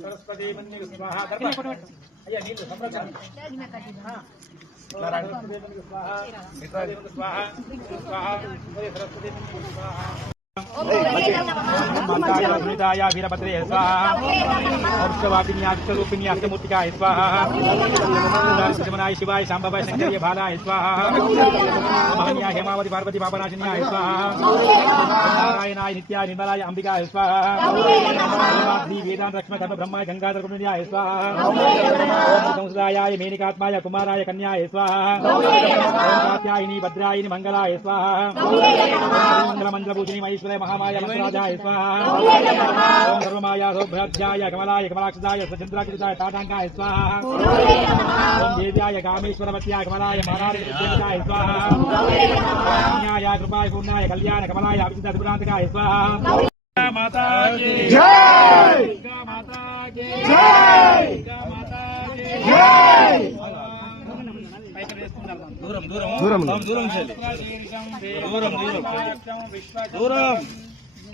सरस्वती मंदिर स्वाहा अय्या नील स्वाहा स्वाहा सरस्वती स्वाहा मातायाभीरभद्रे स्वाहा शिवाय शाम्भवाय शंकर भालाय स्वाहा हेमावती पार्वती पापनाशिन्याय स्वाहा స్వాహాయ నిత్యాయ నిర్మలాయ అంబికాయ స్వాహా వేదాంత లక్ష్మ ధర్మ బ్రహ్మాయ గంగాధర కుటుంబాయ స్వాహాయ మేనికాత్మాయ కుమారాయ కన్యాయ స్వాహాయని భద్రాయని మంగళాయ స్వాహా మంగళమంత్రభూషిణి మహేశ్వర మహామాయ మంత్రాజాయ స్వాహా సర్వమాయ సౌభ్రాధ్యాయ కమలాయ కమలాక్షదాయ స్వచంద్రాకృతాయ తాటాంకాయ స్వాహా దేవ్యాయ కామేశ్వరవత్యాయ కమలాయ మారాయ స్వాహా కన్యాయ కృపాయ పూర్ణాయ కళ్యాణ కమలాయ అభిజిత త్రిపురాంతకాయ స్వాహా. మాతా జై! మాతా జై! మాతా జై! దూరం దూరం. దూరం. దూరం దూరం దూరం. దూరం.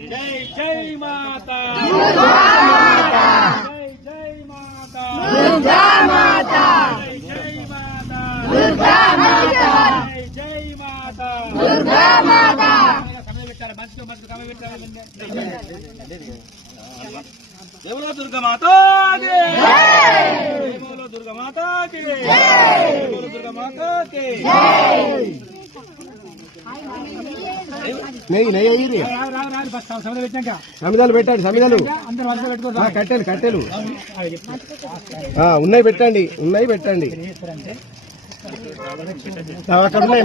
జై జై మాతా జై జై మాతా దుర్గా మాతా జై మాతా దుర్గా మాతా జై మాతా దుర్గా మాతా సమయం పెట్టారు మంచిగా మంచిగా సమయం పెట్టారు దేవులో నెయ్యి నెయ్యి అయ్యి సమిదాలు పెట్టండి. పెట్టుకోవాలి కట్టెలు కట్టెలు ఉన్నాయి పెట్టండి ఉన్నాయి పెట్టండి అక్కడ ఉన్నాయి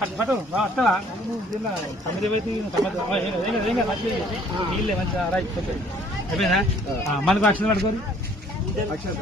పట్టు, పట్టు, తొమ్మిది వైపు మంచిగా అయిపోయిందా మనకు అక్షరం పడుకోరు అక్షర